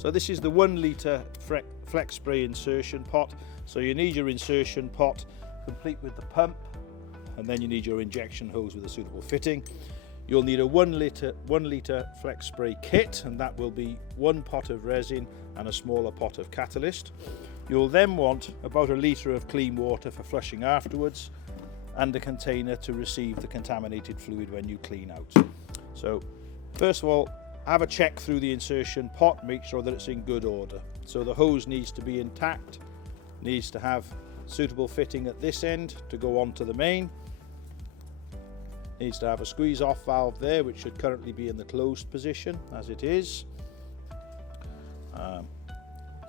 So this is the 1 litre Flexspray insertion pot. So you need your insertion pot complete with the pump, and then you need your injection hose with a suitable fitting. You'll need a 1 litre Flexspray kit, and that will be 1 pot of resin and a smaller pot of catalyst. You'll then want about 1 litre of clean water for flushing afterwards, and a container to receive the contaminated fluid when you clean out. So first of all, have a check through the insertion pot, make sure that it's in good order. So the hose needs to be intact, needs to have suitable fitting at this end to go onto the main, needs to have a squeeze off valve there, which should currently be in the closed position as it is.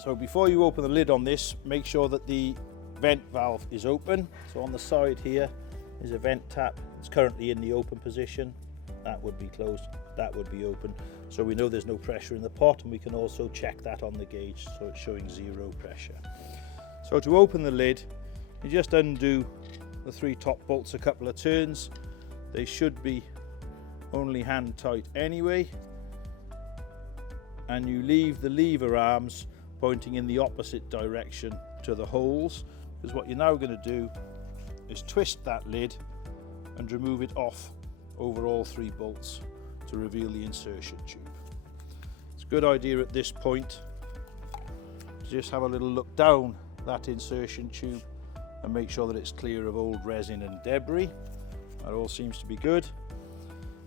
So before you open the lid on this, make sure that the vent valve is open. So on the side here is a vent tap. It's currently in the open position. That would be closed, that would be open. So we know there's no pressure in the pot, and we can also check that on the gauge, so it's showing 0 pressure. So to open the lid, you just undo the 3 top bolts a couple of turns. They should be only hand tight anyway. And you leave the lever arms pointing in the opposite direction to the holes, because what you're now going to do is twist that lid and remove it off over all 3 bolts to reveal the insertion tube. It's a good idea at this point to just have a little look down that insertion tube and make sure that it's clear of old resin and debris. That all seems to be good.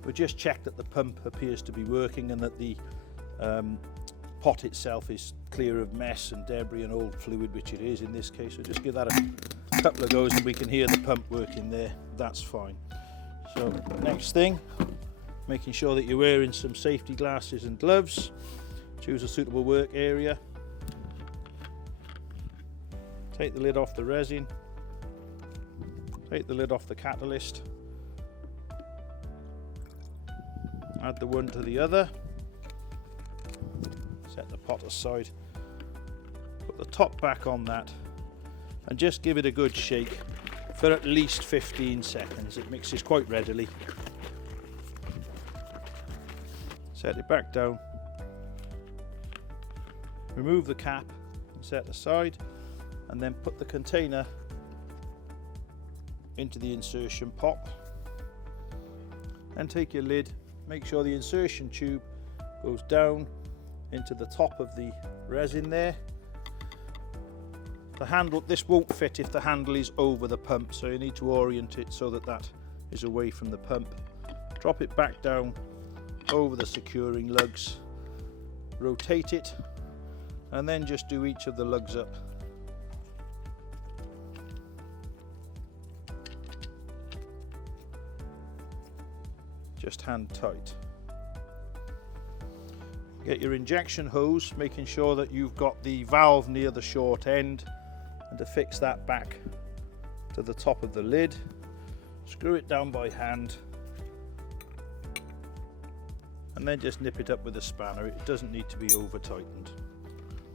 We just check that the pump appears to be working and that the pot itself is clear of mess and debris and old fluid, which it is in this case. So just give that a couple of goes and we can hear the pump working there. That's fine. So next thing, making sure that you're wearing some safety glasses and gloves. Choose a suitable work area. Take the lid off the resin. Take the lid off the catalyst. Add the one to the other. Set the pot aside. Put the top back on that and just give it a good shake for at least 15 seconds. It mixes quite readily. Set it back down. Remove the cap and set aside, and then put the container into the insertion pot. And take your lid, make sure the insertion tube goes down into the top of the resin there. The handle, this won't fit if the handle is over the pump, so you need to orient it so that that is away from the pump. Drop it back down over the securing lugs, rotate it, and then just do each of the lugs up. Just hand tight. Get your injection hose, making sure that you've got the valve near the short end, and to fix that back to the top of the lid, screw it down by hand, and then just nip it up with a spanner. It doesn't need to be over tightened.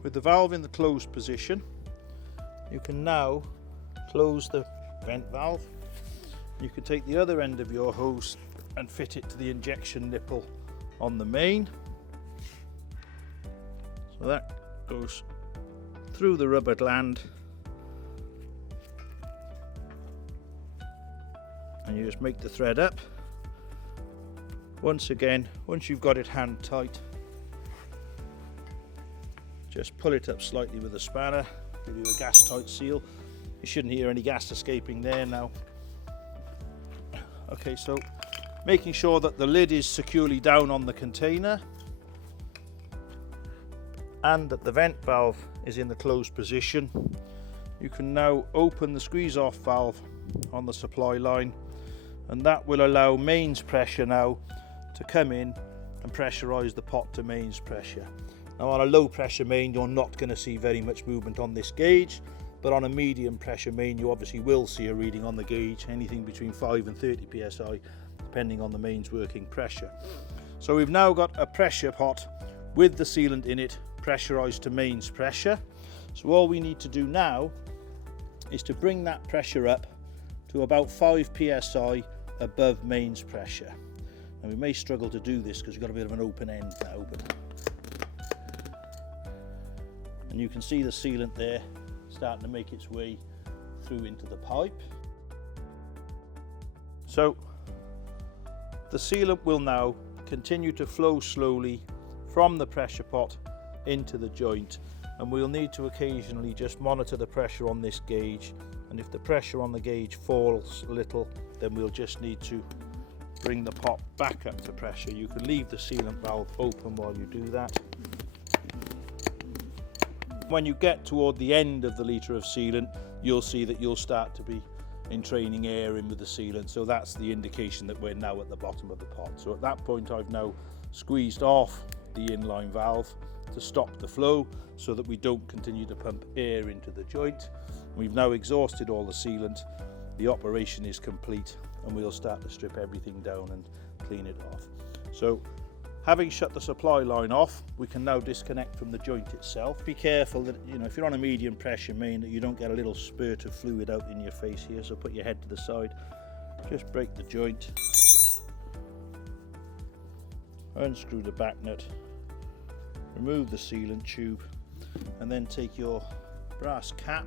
With the valve in the closed position, you can now close the vent valve. You can take the other end of your hose and fit it to the injection nipple on the main. So that goes through the rubber gland, and you just make the thread up. Once again, once you've got it hand tight, just pull it up slightly with a spanner, give you a gas tight seal. You shouldn't hear any gas escaping there now. Okay, so making sure that the lid is securely down on the container and that the vent valve is in the closed position, you can now open the squeeze off valve on the supply line, and that will allow mains pressure now to come in and pressurize the pot to mains pressure. Now on a low pressure main you're not going to see very much movement on this gauge, but on a medium pressure main you obviously will see a reading on the gauge, anything between 5 and 30 psi depending on the mains working pressure. So we've now got a pressure pot with the sealant in it pressurized to mains pressure. So all we need to do now is to bring that pressure up to about 5 psi above mains pressure. And we may struggle to do this because we've got a bit of an open end now, but And you can see the sealant there starting to make its way through into the pipe. So the sealant will now continue to flow slowly from the pressure pot into the joint, and we'll need to occasionally just monitor the pressure on this gauge, and if the pressure on the gauge falls a little, then we'll just need to bring the pot back up to pressure. You can leave the sealant valve open while you do that. When you get toward the end of the litre of sealant, you'll see that you'll start to be entraining air in with the sealant, so that's the indication that we're now at the bottom of the pot. So at that point I've now squeezed off the inline valve to stop the flow so that we don't continue to pump air into the joint. We've now exhausted all the sealant, the operation is complete, and we'll start to strip everything down and clean it off. So having shut the supply line off, we can now disconnect from the joint itself. Be careful that, if you're on a medium pressure main, that you don't get a little spurt of fluid out in your face here, so put your head to the side, just break the joint, unscrew the back nut, remove the sealant tube, and then take your brass cap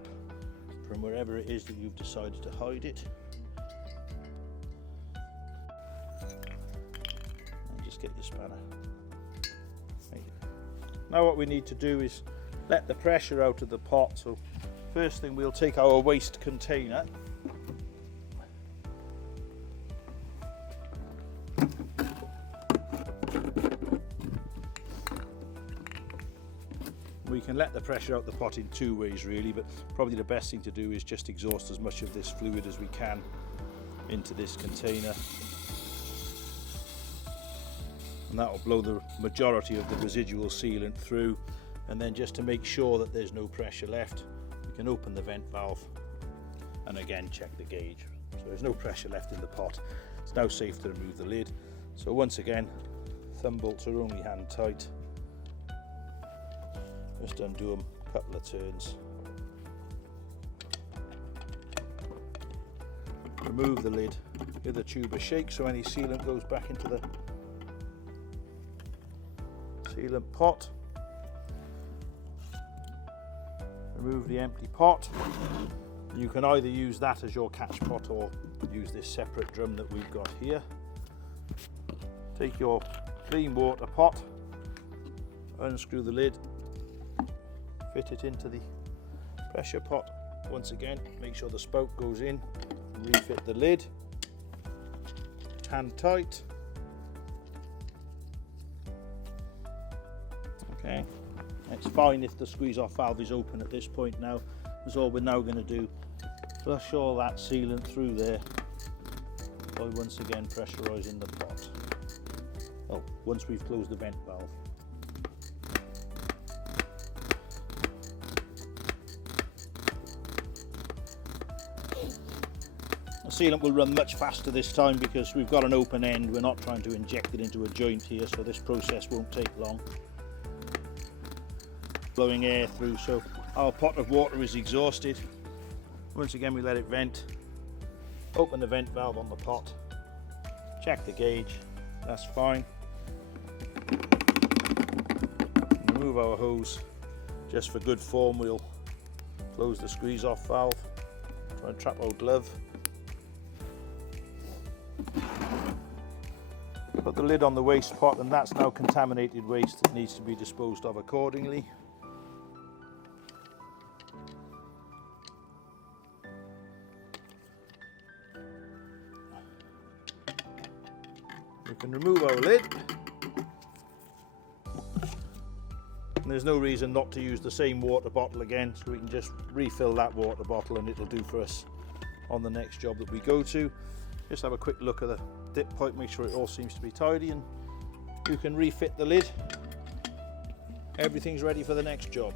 from wherever it is that you've decided to hide it, and just get your spanner. Now what we need to do is let the pressure out of the pot. So first thing, we'll take our waste container, we can let the pressure out the pot in two ways really, but probably the best thing to do is just exhaust as much of this fluid as we can into this container, and that will blow the majority of the residual sealant through. And then just to make sure that there's no pressure left, we can open the vent valve and again check the gauge. So there's no pressure left in the pot. It's now safe to remove the lid. So once again, thumb bolts are only hand tight. Just undo them a couple of turns. Remove the lid, give the tube a shake so any sealant goes back into the sealant pot. Remove the empty pot. You can either use that as your catch pot or use this separate drum that we've got here. Take your clean water pot, unscrew the lid, fit it into the pressure pot. Once again, make sure the spout goes in, refit the lid, hand tight. Okay, it's fine if the squeeze off valve is open at this point now, because all we're now going to do, flush all that sealant through there by once again pressurising the pot. Well, once we've closed the vent valve. The sealant will run much faster this time because we've got an open end. We're not trying to inject it into a joint here, so this process won't take long. Blowing air through, so our pot of water is exhausted. Once again, we let it vent, open the vent valve on the pot, check the gauge, that's fine. Remove our hose. Just for good form, we'll close the squeeze off valve, try and trap our glove, put the lid on the waste pot, and that's now contaminated waste that needs to be disposed of accordingly. We can remove our lid, and there's no reason not to use the same water bottle again, so we can just refill that water bottle and it'll do for us on the next job that we go to. Just have a quick look at the dip pipe, make sure it all seems to be tidy, and you can refit the lid. Everything's ready for the next job.